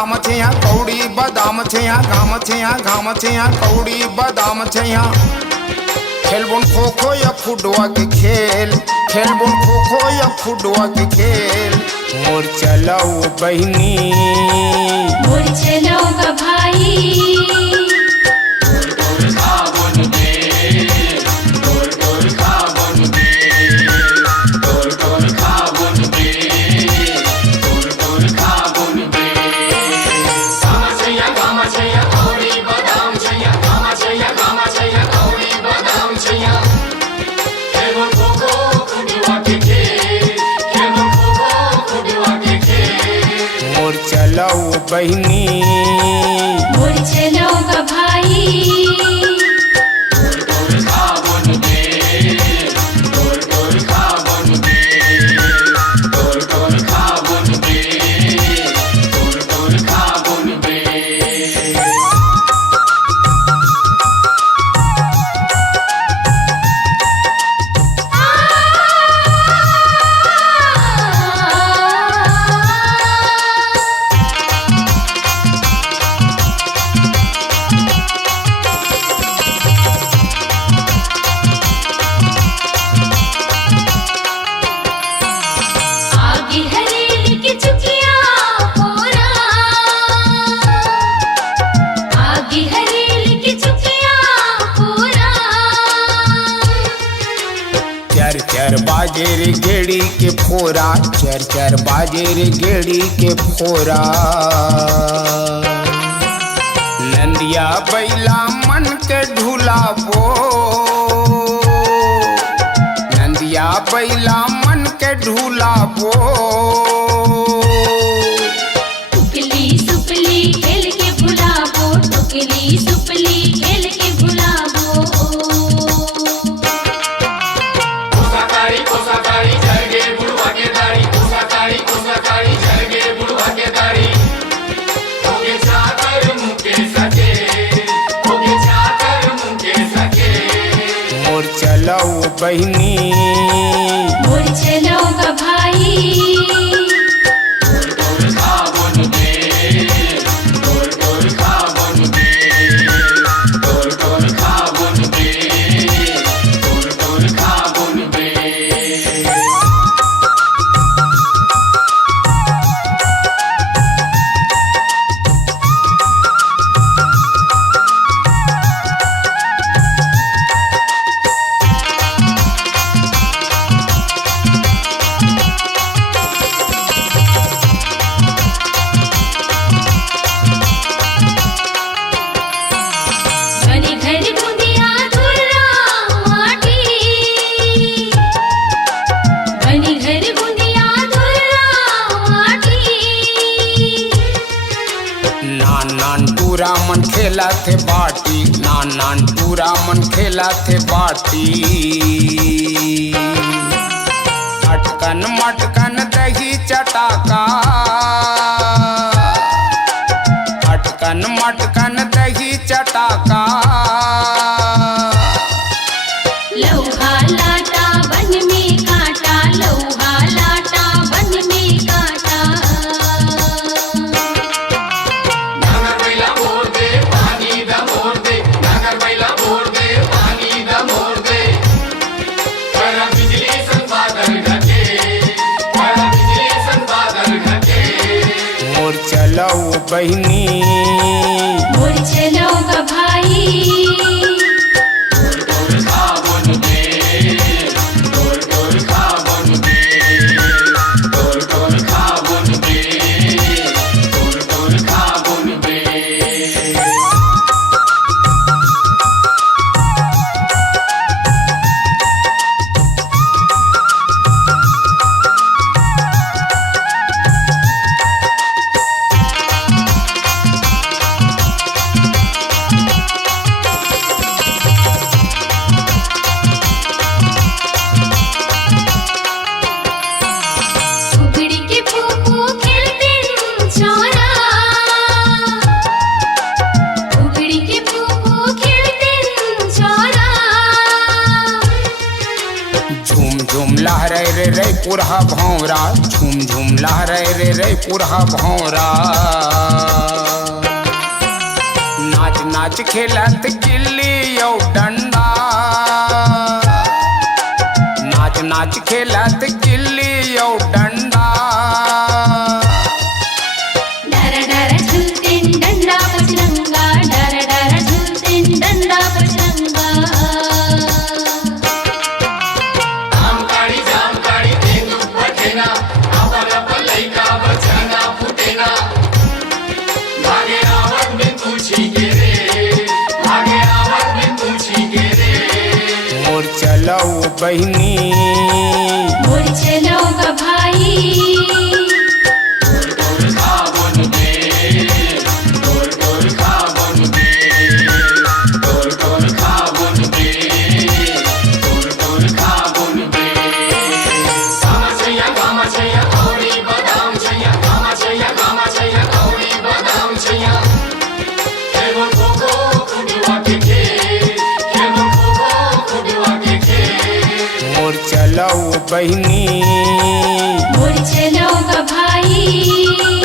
घाम छे यहाँ कौड़ी बादाम छे यहाँ घाम छे यहाँ घाम छे यहाँ कौड़ी बादाम छे यहाँ खेलबुन खो खो या फुटवा के खेल खेलबुन खो खो या फुटवा के खेल मोर चलाओ बहनी मोर चलाओ गा भाई चलाओ बहनी मोर चलाओ गा भाई चर बाजे रे गेड़ी के फोरा चर चर बाजे रे गेड़ी के फोरा नंदिया बैला मन के ढुलाबो नंदिया बैला मन के ढुलाबो टुकली सुपली खेल के भुलाबो टुकली सुपली खेल के भुलाबो मोर चलाओ बहनी मोर चलाओ गा भाई पूरा मन खेला थे बाटी नान नान पूरा मन खेला थे बाटी अटकन मटकन दही चटाका अटकन मटकन दही चटाका लौहा लाटा बन में काटा लौहा लाटा बन में काटा चलाओ बहनी मोर चलाओ गा भाई झूम झूम लहरे रे रे पुरहा भौरा, झूम झूम लहरे रे रे पुरहा भौरा। नाच नाच खेलत गिल्ली यौ डंडा, नाच नाच खेलत गिल्ली यौ डंडा। डर डर झूलतीन डंडा पचरंगा, डर डर झूलतीन डंडा पचरंगा। जामकाळी तेंदू पटेना, आवाला लैका बचना फुटेना। भागे आवाज में तुझी गे, भागे आवाज में तुझी गे। मोर चलो बहिनी, मोर चलो ग भाई, गोर खा बन दे, गोर खा बन दे, गोर खा बन दे, गोर खा बन दे। गामा छैया कौड़ी बादाम छैया, गामा छैया कौड़ी बादाम छैया। खेलबो खोखो खुडवा के खेल, खेलबो खोखो खुडवा के खेल। मोर चलो बहिनी, मोर चलो ग भाई।